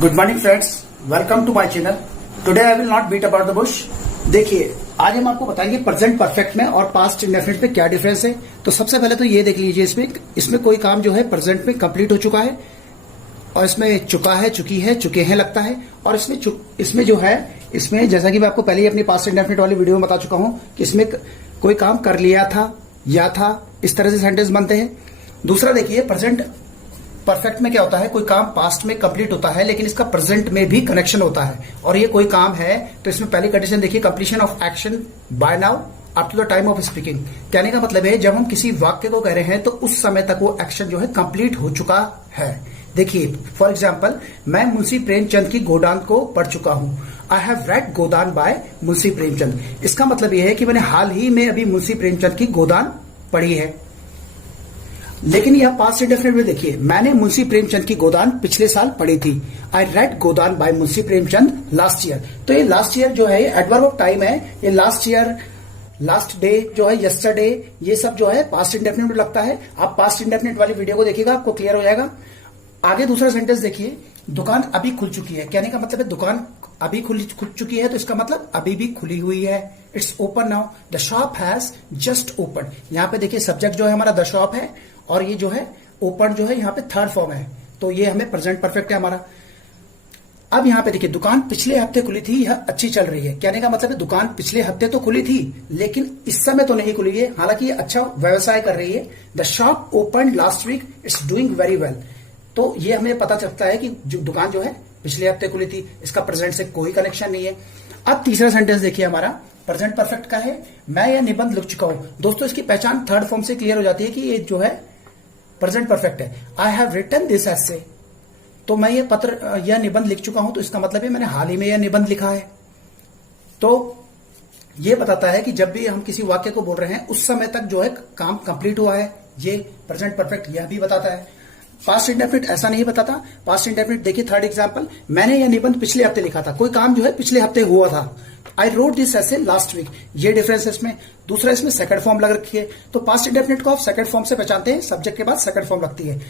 Good morning friends, welcome to my channel. Today I will not beat about the bush. देखिए, आज हम आपको बताएंगे प्रेजेंट परफेक्ट में और पास्ट इंडेफिनिट में क्या डिफरेंस है। तो सबसे पहले तो ये देख लीजिए, इसमें कोई काम जो है प्रेजेंट में कंप्लीट हो चुका है और इसमें चुका है, चुकी है, चुके हैं लगता है। और इसमें जो है, इसमें जैसा कि मैं आपको पहले ही अपनी पास्ट इंडेफिनिट वाली वीडियो में बता चुका हूं कि इसमें कोई काम कर लिया था या था, इस तरह से सेंटेंस बनते हैं। दूसरा देखिए, प्रेजेंट परफेक्ट में क्या होता है, कोई काम पास्ट में कंप्लीट होता है लेकिन इसका प्रेजेंट में भी कनेक्शन होता है। और ये कोई काम है तो इसमें पहली कंडीशन देखिए, completion of action by now up to the time of speaking. कहने का मतलब है, जब हम किसी वाक्य को कह रहे हैं तो उस समय तक वो एक्शन जो है कंप्लीट हो चुका है। देखिए, फॉर एग्जाम्पल, मैं मुंशी प्रेमचंद की गोदान को पढ़ चुका हूं। I have read Godan by Munshi Premchand. इसका मतलब यह है कि मैंने हाल ही में अभी मुंशी प्रेमचंद की गोदान पढ़ी है। लेकिन यह पास्ट इंडेफिनिट में देखिए, मैंने मुंशी प्रेमचंद की गोदान पिछले साल पढ़ी थी। I read Godan by Munshi Premchand last year. तो ये लास्ट ईयर जो है, एडवर्ब ऑफ टाइम है। ये लास्ट ईयर, लास्ट डे जो है, यस्टरडे, ये सब जो है पास्ट इंडेफिनिट में लगता है। आप पास्ट इंडेफिनिट वाली वीडियो को देखिएगा, आपको क्लियर हो जाएगा। आगे दूसरा सेंटेंस देखिए, दुकान अभी खुल चुकी है। कहने का मतलब है दुकान अभी खुल चुकी है, तो इसका मतलब अभी भी खुली हुई है। It's open now. The shop has just open. यहाँ पे देखिए, सब्जेक्ट जो है हमारा द शॉप है और ये जो है ओपन जो है यहाँ पे थर्ड फॉर्म है, तो ये हमें प्रेजेंट परफेक्ट है हमारा। अब यहाँ पे देखिए, दुकान पिछले हफ्ते खुली थी, यह अच्छी चल रही है। कहने का मतलब है दुकान पिछले हफ्ते तो खुली थी लेकिन इस समय तो नहीं खुली है, हालांकि ये अच्छा व्यवसाय कर रही है। The shop open last week, it's doing very well. तो ये हमें पता चलता है कि जो दुकान जो है पिछले हफ्ते खुली थी, इसका प्रेजेंट से कोई कनेक्शन नहीं है। अब तीसरा सेंटेंस देखिए, हमारा प्रेजेंट परफेक्ट का है। मैं यह निबंध लिख चुका हूं। दोस्तों, इसकी पहचान थर्ड फॉर्म से क्लियर हो जाती है कि ये जो है प्रेजेंट परफेक्ट है। I have written this essay. तो मैं यह निबंध लिख चुका हूं, तो इसका मतलब है मैंने हाल ही में यह निबंध लिखा है। तो यह बताता है कि जब भी हम किसी वाक्य को बोल रहे हैं उस समय तक जो है काम कंप्लीट हुआ है। ये प्रेजेंट परफेक्ट यह भी बताता है। पास्ट इंडेफिनिट ऐसा नहीं बताता। पास्ट इंडेफिनिट देखिए, थर्ड एग्जांपल, मैंने यह निबंध पिछले हफ्ते लिखा था। कोई काम जो है पिछले हफ्ते हुआ था। आई रोट दिस ऐसे लास्ट वीक। ये डिफरेंस है इसमें। दूसरा, इसमें सेकंड फॉर्म लग रखी है। तो पास्ट इंडेफिनिट को आप सेकंड फॉर्म से पहचानते हैं, सब्जेक्ट के बाद सेकंड फॉर्म लगती है।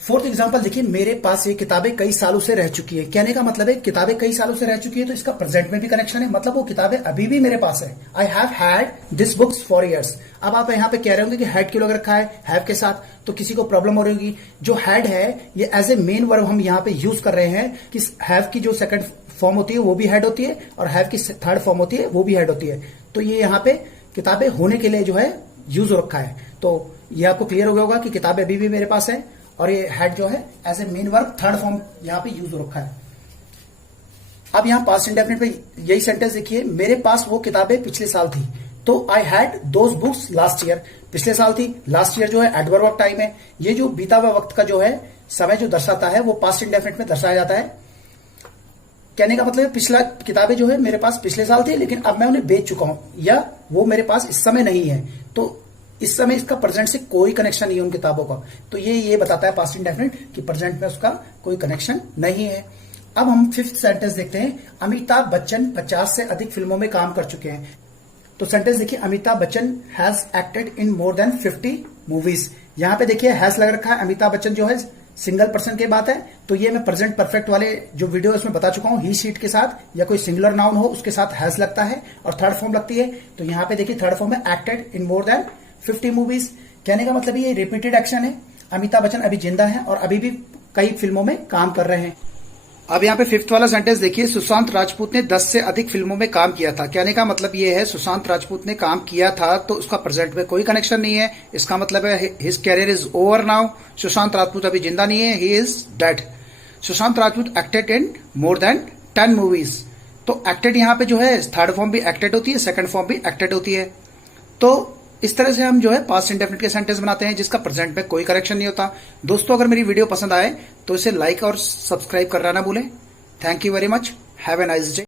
फोर्थ एग्जांपल देखिए, मेरे पास ये किताबें कई सालों से रह चुकी है। कहने का मतलब है किताबें कई सालों से रह चुकी है, तो इसका प्रेजेंट में भी कनेक्शन है, मतलब वो किताबें अभी भी मेरे पास है। I have had this books for years. अब आप यहाँ पे कह रहे होंगे कि हैड क्यों लग रखा है हैव के साथ, तो किसी को प्रॉब्लम हो रही होगी। जो हैड है ये एज ए मेन वर्ब हम यहाँ पे यूज कर रहे हैं कि हैव की जो सेकंड फॉर्म होती है वो भी हैड होती है और हैव की थर्ड फॉर्म होती है वो भी हैड होती है। तो ये यहाँ पे किताबें होने के लिए जो है यूज हो रखा है। तो ये आपको क्लियर हो गया होगा कि किताबें अभी भी मेरे पास है और ये हैड जो है as a main verb third form यहाँ पे यूज हो रखा है। अब यहाँ पास्ट इंडेफिनिट पे यही सेंटेंस देखिए, मेरे पास वो किताबें पिछले साल थी। तो I had those books last year. पिछले साल थी, लास्ट ईयर जो है एडवर्ब ऑफ टाइम है। ये जो बीता हुआ वक्त का जो है समय जो दर्शाता है वो पास्ट इंडेफिनिट में दर्शाया जाता है। कहने का मतलब पिछला किताबें जो है मेरे पास पिछले साल थी लेकिन अब मैं उन्हें बेच चुका हूं, या वो मेरे पास इस समय नहीं है। तो इस समय इसका प्रेजेंट से कोई कनेक्शन नहीं है उन किताबों का। तो ये बताता है पास्ट इंडेफिनिट कि प्रेजेंट में उसका कोई कनेक्शन नहीं है। अब हम फिफ्थ सेंटेंस देखते हैं, अमिताभ बच्चन 50 से अधिक फिल्मों में काम कर चुके हैं। तो सेंटेंस देखिए, Amitabh Bachchan has acted in more then 50 movies. यहाँ पे देखिए हैज लग रखा है। अमिताभ बच्चन जो है सिंगल पर्सन की बात है, तो ये मैं प्रेजेंट परफेक्ट वाले जो वीडियो उसमें बता चुका हूं, ही शीट के साथ या कोई सिंगुलर नाउन हो उसके साथ हैज लगता है और थर्ड फॉर्म लगती है। तो यहाँ पे देखिए थर्ड फॉर्म है acted in more then 50 movies. कहने का मतलब ये रिपीटेड एक्शन है। अमिताभ बच्चन अभी जिंदा है और अभी भी कई फिल्मों में काम कर रहे हैं। अब यहाँ पे फिफ्थ वाला सेंटेंस देखिए, सुशांत राजपूत ने 10 से अधिक फिल्मों में काम किया था। कहने का मतलब ये है सुशांत राजपूत ने काम किया था, तो उसका प्रेजेंट में कोई कनेक्शन नहीं है। इसका मतलब है his career is over now. Sushant Rajput अभी जिंदा नहीं है, he is dead. Sushant Rajput acted in more than 10 movies. तो एक्टेड यहाँ पे जो है थर्ड फॉर्म भी एक्टेड होती है, सेकंड फॉर्म भी एक्टेड होती है। तो इस तरह से हम जो है पास्ट इंडेफिनिट के सेंटेंस बनाते हैं जिसका प्रेजेंट में कोई करेक्शन नहीं होता। दोस्तों, अगर मेरी वीडियो पसंद आए तो इसे लाइक और सब्सक्राइब करना ना भूलें। Thank you very much. Have a nice day.